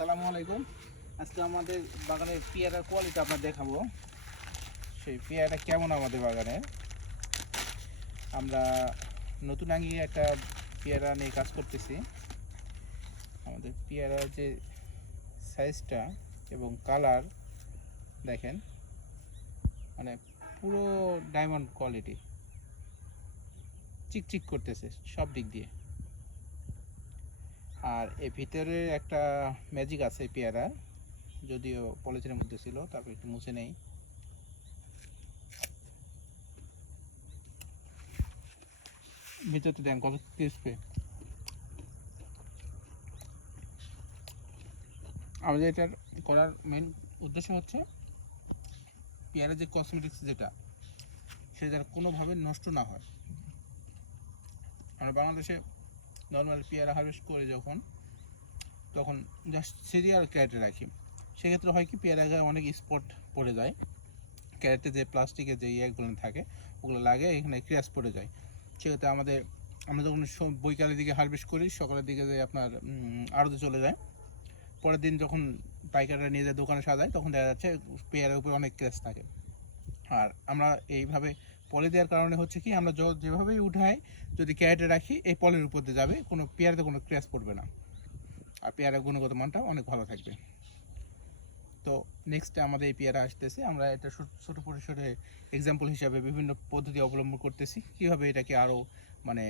আসসালামু আলাইকুম। আজকে আমাদের বাগানের পেয়ারার কোয়ালিটি আপনার দেখাবো। সেই পেয়ারা কেমন আমাদের বাগানে। আমরা নতুন আঙ্গিকে একটা পেয়ারা নিয়ে কাজ করতেছি। আমাদের পেয়ারার যে সাইজটা এবং কালার দেখেন, মানে পুরো ডায়মন্ড কোয়ালিটি, চিকচিক করতেছে সব দিক দিয়ে। আর এর ভিতরে একটা ম্যাজিক আছে পেয়ারা, যদিও পলিথিনের মধ্যে ছিল, তারপর একটু মুছে নেই। ভিতরতে দেন কত ক্রিসপি। আমাদের এটার করার মেন উদ্দেশ্য হচ্ছে পেয়ারা যে কসমেটিক্স যেটা, সেটা যেন কোনোভাবে নষ্ট না হয়। আমরা বাংলাদেশে নর্মাল পেয়ারা হারভেস্ট করে তখন জাস্ট সিরিয়াল ক্যারেটে রাখি। সেক্ষেত্রে হয় কি, পেয়ারা গায়ে অনেক স্পট পড়ে যায়, ক্যারেটে যে প্লাস্টিকের যে ইয়েগুলো থাকে ওগুলো লাগে, এখানে ক্র্যাশ পড়ে যায়। সেক্ষেত্রে আমরা যখন বৈকালের দিকে হারভেস্ট করি, সকালের দিকে যে আপনার আড়তে চলে যায়, পরের দিন যখন পাইকাররা নিয়ে যায় দোকানে সাজায়, তখন দেখা যাচ্ছে পেয়ারের উপরে অনেক ক্র্যাশ থাকে। আর আমরা এইভাবে পলি দেওয়ার কারণে হচ্ছে কি, আমরা যেভাবেই উঠাই যদি ক্যারেটে রাখি, এই পলির উপর দিয়ে যাবে, কোনো পেয়ারাতে কোনো ক্র্যাশ পড়বে না, আর পেয়ারার গুণগত মানটা অনেক ভালো থাকবে। তো নেক্সট আমাদের এই পেয়ারা আসতেছে, আমরা এটা ছোটো পরিসরে এক্সাম্পল হিসাবে বিভিন্ন পদ্ধতি অবলম্বন করতেছি, কীভাবে এটাকে আরও মানে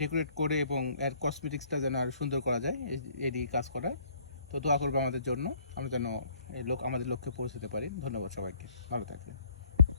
ডেকোরেট করে এবং এর কসমেটিক্সটা যেন আরও সুন্দর করা যায়, এদিকে কাজ করার। তো দোয়া করবে আমাদের জন্য, আমরা যেন আমাদের লক্ষ্যে পৌঁছতে পারি। ধন্যবাদ সবাইকে, ভালো থাকবেন।